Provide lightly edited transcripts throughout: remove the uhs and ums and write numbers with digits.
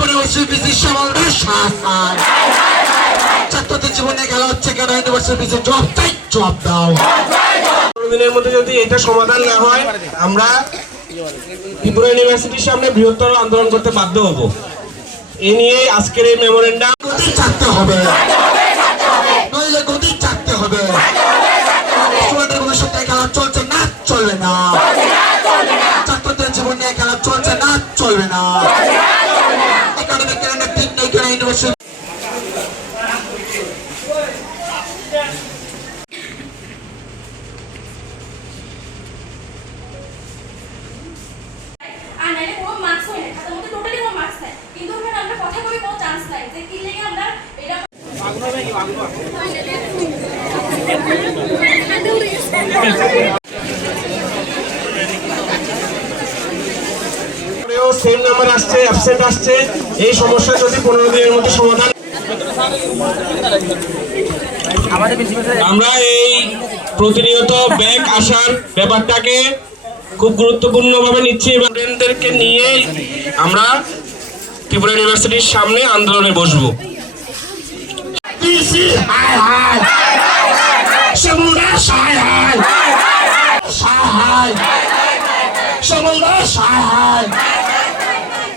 University সমালদার শাখায় ছাত্রদের জীবনে খেলা হচ্ছে কেন ইউনিভার্সিটি জবাব চাই, জবাব দাও। দিনের মধ্যে যদি এটা সমাধান না হয় আমরা ত্রিপুরা ইউনিভার্সিটির সামনে বৃহত্তর আন্দোলন করতে বাধ্য হব। এ নিয়ে আজকের এই মেমোরেন্ডাম গতি চাকতে হবে, নইলে গতি চাকতে হবে। স্টুডেন্টের ভবিষ্যতে খেলা চলছে না, চলবে না। ছাত্রদের জীবন নিয়ে খেলা চলছে না, চলবে না। একাডেমিক ক্যালেন্ডার ঠিক নেই কেন ইউনিভার্সিটি সেম নাম্বার আসছে, অ্যাবসেন্ট আসছে। এই সমস্যা যদি 15 দিনের মধ্যে সমাধান, আমরা এই প্রতিনিয়ত ব্যাক আসার ব্যাপারটাকে খুব গুরুত্বপূর্ণভাবে নিচ্ছি। স্টুডেন্টদেরকে নিয়ে আমরা ত্রিপুরা ইউনিভার্সিটির সামনে আন্দোলনে বসবো।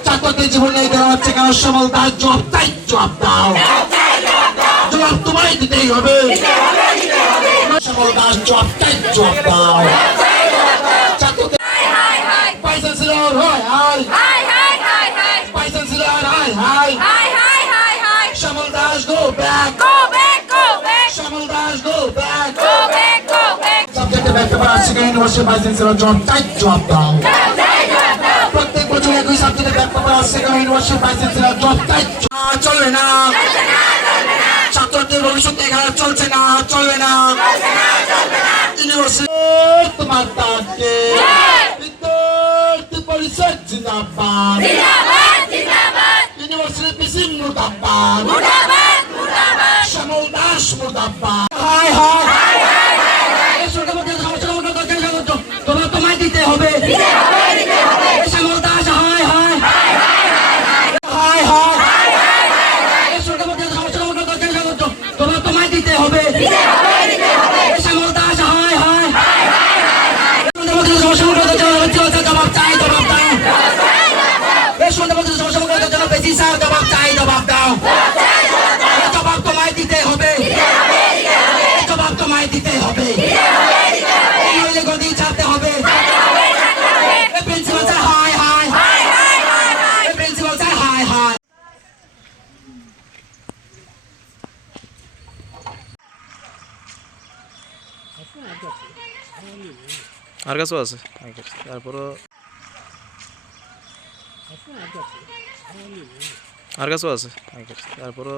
ছাত্রদের জীবনে দেওয়া হচ্ছে কেন সমলদার জবাব চাই, জবাব দাও। জবাব তোমায় দিতেই হবে। সমলদার জবাব চাই, জবাব দাও। ছাত্রদের পয়সা ছিল পয়সা ছিল সমলদাস গো ব্যাক, সমলদাস গো ব্যাক। সাবজেক্টে ব্যাকটা পড়া আছে কেন ইউনিভার্সিটি পয়সা ছিল জবাব চাই, জবাব দাও। প্রত্যেক বছর একই সাবজেক্টে ব্যাক পেপার আসছে কেন ইউনিভার্সিটি পয়সা ছিল জবাব চাই, চলবে না। ছাত্রদের ভবিষ্যতে খেলা চলছে না, চলবে না। ইউনিভার্সিটি তোমার তাকে বিদ্যার্থী পরিষদ জিন্দাবাদ, ইউনিভার্সিটি পিসি মুর্দাবাদ, শ্যামল দাস মুর্দাবাদ। হায় হায় তোমার তোমায় দিতে হবে। শ্যামল দাস হায় হায় হায় হায় তোমার তোমায় দিতে হবে। শ্যামল দাস হায় হায় জবাব চাই, জবাব দাও। বেশি স্যার জবাব চাই, জবাব দাও। জবাব তোমায় দিতে হবে, জবাব তোমায় দিতে হবে। নইলে গদি ছাড়তে হবে। প্রিন্সিপাল স্যার হায় হায়, প্রিন্সিপাল স্যার হায় হায়। আর কাছেও আছে, তারপরও আর কাছেও আছে, তারপরও